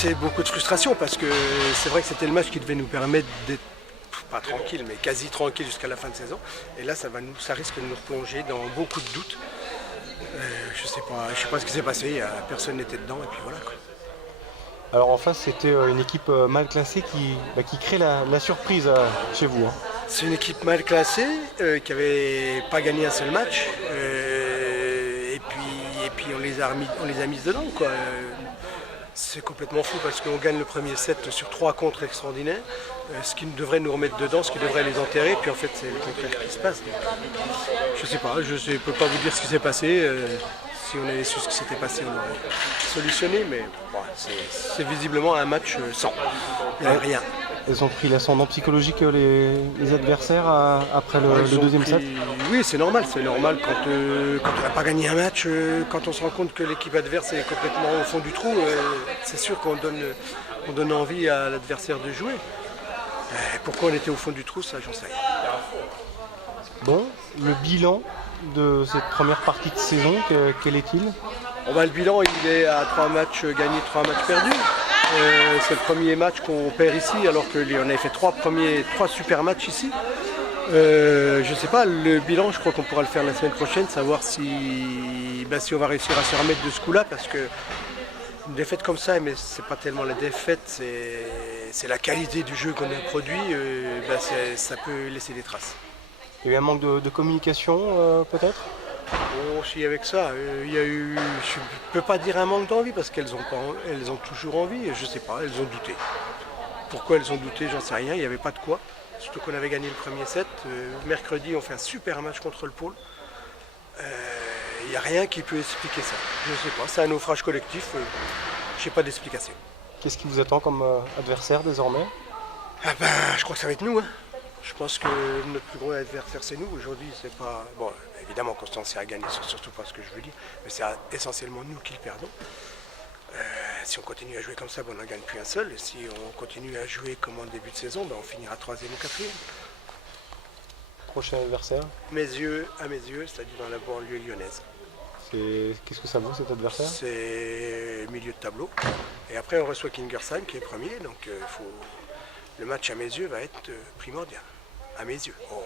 c'est beaucoup de frustration parce que c'est vrai que c'était le match qui devait nous permettre d'être pas tranquille, mais quasi tranquille jusqu'à la fin de saison. Et là, ça risque de nous replonger dans beaucoup de doutes. Je sais pas ce qui s'est passé, personne n'était dedans et puis voilà quoi. Alors en face, c'était une équipe mal classée qui crée la surprise chez vous. Hein. C'est une équipe mal classée qui n'avait pas gagné un seul match. Et puis on les a mises dedans quoi. C'est complètement fou parce qu'on gagne le premier set sur 3 contres extraordinaires, ce qui devrait nous remettre dedans, ce qui devrait les enterrer, puis en fait c'est le contraire qui se passe. Donc, je sais pas, je ne peux pas vous dire ce qui s'est passé. Si on avait su ce qui s'était passé, on aurait solutionné, mais bon, c'est visiblement un match sans. Il n'y a rien. Ils ont pris l'ascendant psychologique les adversaires après le deuxième set. Oui, c'est normal quand on n'a pas gagné un match, quand on se rend compte que l'équipe adverse est complètement au fond du trou, c'est sûr qu'on donne envie à l'adversaire de jouer. Pourquoi on était au fond du trou, ça j'en sais rien. Bon, le bilan de cette première partie de saison, quel est-il? Le bilan il est à 3 matchs gagnés, 3 matchs perdus. C'est le premier match qu'on perd ici alors qu'on avait fait 3 super matchs ici. Je sais pas, le bilan je crois qu'on pourra le faire la semaine prochaine, savoir si on va réussir à se remettre de ce coup-là parce que une défaite comme ça, mais c'est pas tellement la défaite, c'est la qualité du jeu qu'on a produit, ça peut laisser des traces. Il y a eu un manque de communication peut-être? Bon, si avec ça, il y a eu, je ne peux pas dire un manque d'envie parce qu'elles ont toujours envie, je sais pas, elles ont douté. Pourquoi elles ont douté, j'en sais rien, il n'y avait pas de quoi. Surtout qu'on avait gagné le premier set. Mercredi, on fait un super match contre le Pôle. Il n'y a rien qui peut expliquer ça. Je ne sais pas, c'est un naufrage collectif, je n'ai pas d'explication. Qu'est-ce qui vous attend comme adversaire désormais? Je crois que ça va être nous. Hein. Je pense que notre plus gros adversaire c'est nous. Aujourd'hui, c'est pas. Bon, évidemment, Constance a gagné, c'est surtout pas ce que je veux dire, mais c'est essentiellement nous qui le perdons. Si on continue à jouer comme ça, on n'en gagne plus un seul. Et si on continue à jouer comme en début de saison, on finira 3e ou 4e. Prochain adversaire? À mes yeux, c'est-à-dire dans la banlieue lyonnaise. Qu'est-ce que ça vaut cet adversaire? C'est milieu de tableau. Et après, on reçoit Kingersheim qui est premier. Donc, le match à mes yeux va être primordial. À mes yeux. Oh.